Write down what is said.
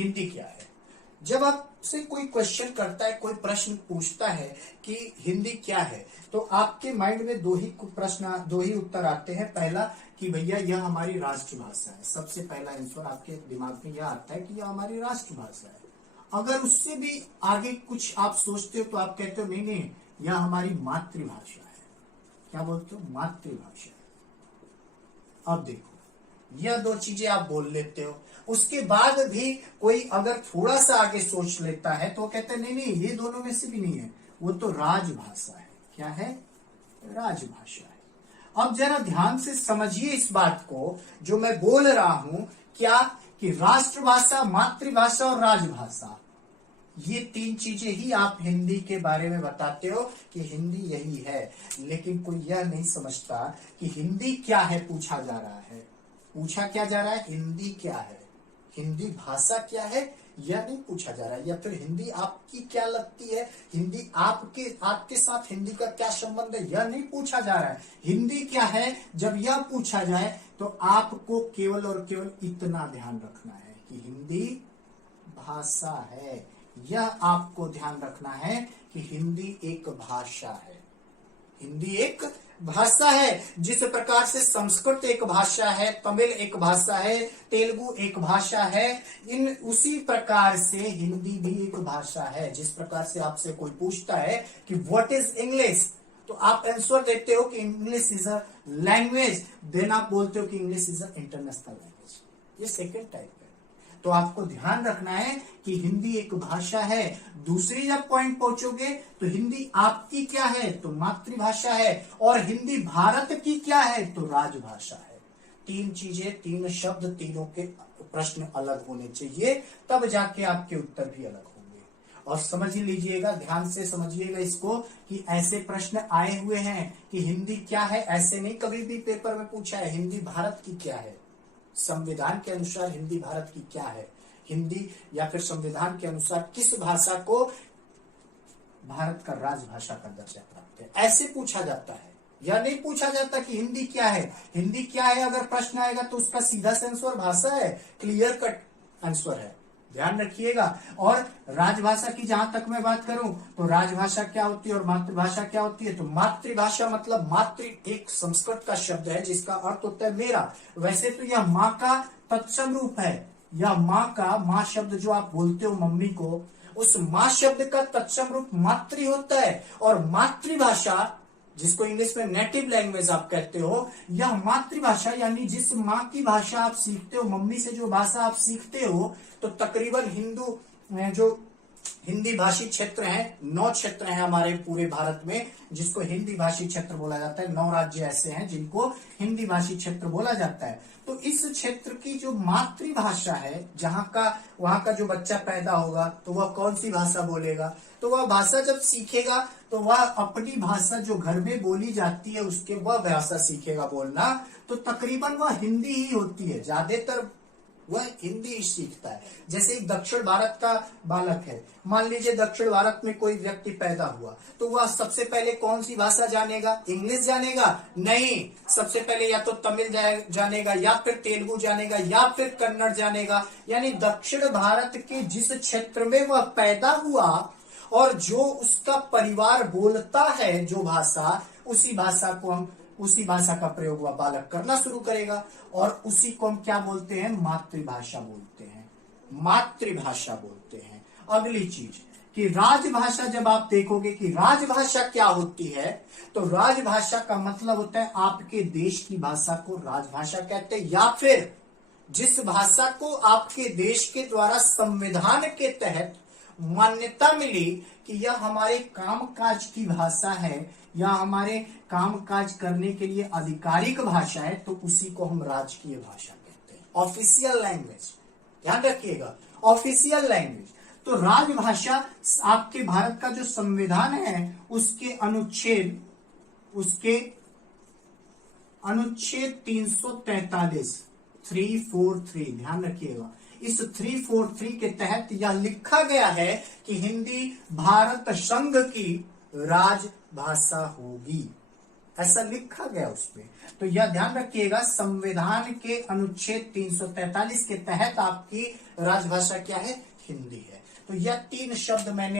हिंदी क्या है। जब आपसे कोई क्वेश्चन करता है, कोई प्रश्न पूछता है कि हिंदी क्या है, तो आपके माइंड में दो ही उत्तर आते हैं। पहला कि भैया यह हमारी राष्ट्रभाषा है, सबसे पहला आंसर आपके दिमाग में यह आता है कि यह हमारी राष्ट्रभाषा है। अगर उससे भी आगे कुछ आप सोचते हो तो आप कहते हो नहीं नहीं, यह हमारी मातृभाषा है। क्या बोलते हो? मातृभाषा। अब देखो, यह दो चीजें आप बोल लेते हो, उसके बाद भी कोई अगर थोड़ा सा आगे सोच लेता है तो कहते हैं नहीं नहीं, ये दोनों में से भी नहीं है, वो तो राजभाषा है। क्या है? राजभाषा है। अब जरा ध्यान से समझिए इस बात को जो मैं बोल रहा हूं, क्या कि राष्ट्रभाषा, मातृभाषा और राजभाषा, ये तीन चीजें ही आप हिंदी के बारे में बताते हो कि हिंदी यही है। लेकिन कोई यह नहीं समझता कि हिंदी क्या है। पूछा जा रहा है, पूछा क्या जा रहा है? हिंदी क्या है, हिंदी भाषा क्या है, यह नहीं पूछा जा रहा है। या फिर हिंदी आपकी क्या लगती है, हिंदी आपके साथ हिंदी का क्या संबंध है, यह नहीं पूछा जा रहा है। हिंदी क्या है, जब यह पूछा जाए तो आपको केवल और केवल इतना ध्यान रखना है कि हिंदी भाषा है। यह आपको ध्यान रखना है कि हिंदी एक भाषा है। हिंदी एक भाषा है। जिस प्रकार से संस्कृत एक भाषा है, तमिल एक भाषा है, तेलुगु एक भाषा है, उसी प्रकार से हिंदी भी एक भाषा है। जिस प्रकार से आपसे कोई पूछता है कि व्हाट इज इंग्लिश, तो आप आंसर देते हो कि English is a language, then आप बोलते हो कि English is a international language. ये सेकेंड टाइप है। तो आपको ध्यान रखना है कि हिंदी एक भाषा है। दूसरी जब पॉइंट पहुंचोगे तो हिंदी आपकी क्या है, तो मातृभाषा है, और हिंदी भारत की क्या है, तो राजभाषा है। तीन चीजें, तीन शब्द, तीनों के प्रश्न अलग होने चाहिए, तब जाके आपके उत्तर भी अलग होंगे। और समझ लीजिएगा, ध्यान से समझिएगा इसको कि ऐसे प्रश्न आए हुए हैं कि हिंदी क्या है, ऐसे नहीं कभी भी पेपर में पूछा है हिंदी भारत की क्या है। संविधान के अनुसार हिंदी भारत की क्या है, हिंदी या फिर संविधान के अनुसार किस भाषा को भारत का राजभाषा का दर्जा प्राप्त है, ऐसे पूछा जाता है। यह नहीं पूछा जाता कि हिंदी क्या है। हिंदी क्या है अगर प्रश्न आएगा तो उसका सीधा से आंसर भाषा है, क्लियर कट आंसर है, ध्यान रखिएगा। और राजभाषा की जहां तक मैं बात करूं तो राजभाषा क्या होती है और मातृभाषा क्या होती है, तो मातृभाषा मतलब मातृ एक संस्कृत का शब्द है जिसका अर्थ होता है मेरा। वैसे तो यह माँ का तत्सम रूप है, यह माँ का, माँ शब्द जो आप बोलते हो मम्मी को, उस माँ शब्द का तत्सम रूप मातृ होता है। और मातृभाषा जिसको इंग्लिश में नेटिव लैंग्वेज आप कहते हो, यह मातृभाषा यानी जिस माँ की भाषा आप सीखते हो, मम्मी से जो भाषा आप सीखते हो, तो तकरीबन जो हिंदी भाषी क्षेत्र हैं, 9 क्षेत्र हैं हमारे पूरे भारत में जिसको हिंदी भाषी क्षेत्र बोला जाता है। 9 राज्य ऐसे हैं जिनको हिंदी भाषी क्षेत्र बोला जाता है। तो इस क्षेत्र की जो मातृभाषा है, वहां का जो बच्चा पैदा होगा तो वह कौन सी भाषा बोलेगा, तो वह भाषा जब सीखेगा तो वह अपनी भाषा जो घर में बोली जाती है उसके वह भाषा सीखेगा बोलना, तो तकरीबन वह हिंदी ही होती है, ज्यादातर वह हिंदी ही सीखता है। जैसे एक दक्षिण भारत का बालक है, मान लीजिए दक्षिण भारत में कोई व्यक्ति पैदा हुआ तो वह सबसे पहले कौन सी भाषा जानेगा, इंग्लिश जानेगा? नहीं, सबसे पहले या तो तमिल जानेगा या फिर तेलुगु जानेगा या फिर कन्नड़ जानेगा। यानी दक्षिण भारत के जिस क्षेत्र में वह पैदा हुआ और जो उसका परिवार बोलता है जो भाषा, उसी भाषा का प्रयोग वह बालक करना शुरू करेगा, और उसी को हम क्या बोलते हैं, मातृभाषा बोलते हैं, मातृभाषा बोलते हैं। अगली चीज कि राजभाषा, जब आप देखोगे कि राजभाषा क्या होती है, तो राजभाषा का मतलब होता है आपके देश की भाषा को राजभाषा कहते हैं, या फिर जिस भाषा को आपके देश के द्वारा संविधान के तहत मान्यता मिली कि यह हमारे कामकाज की भाषा है या हमारे कामकाज करने के लिए आधिकारिक भाषा है, तो उसी को हम राजकीय भाषा कहते हैं, ऑफिशियल लैंग्वेज। ध्यान रखिएगा, ऑफिशियल लैंग्वेज। तो राजभाषा आपके भारत का जो संविधान है उसके अनुच्छेद 343 ध्यान रखिएगा, इस 343 के तहत यह लिखा गया है कि हिंदी भारत संघ की राजभाषा होगी। ऐसा लिखा गया उसमें। तो यह ध्यान रखिएगा, संविधान के अनुच्छेद 343 के तहत आपकी राजभाषा क्या है? हिंदी है। तो यह 3 शब्द मैंने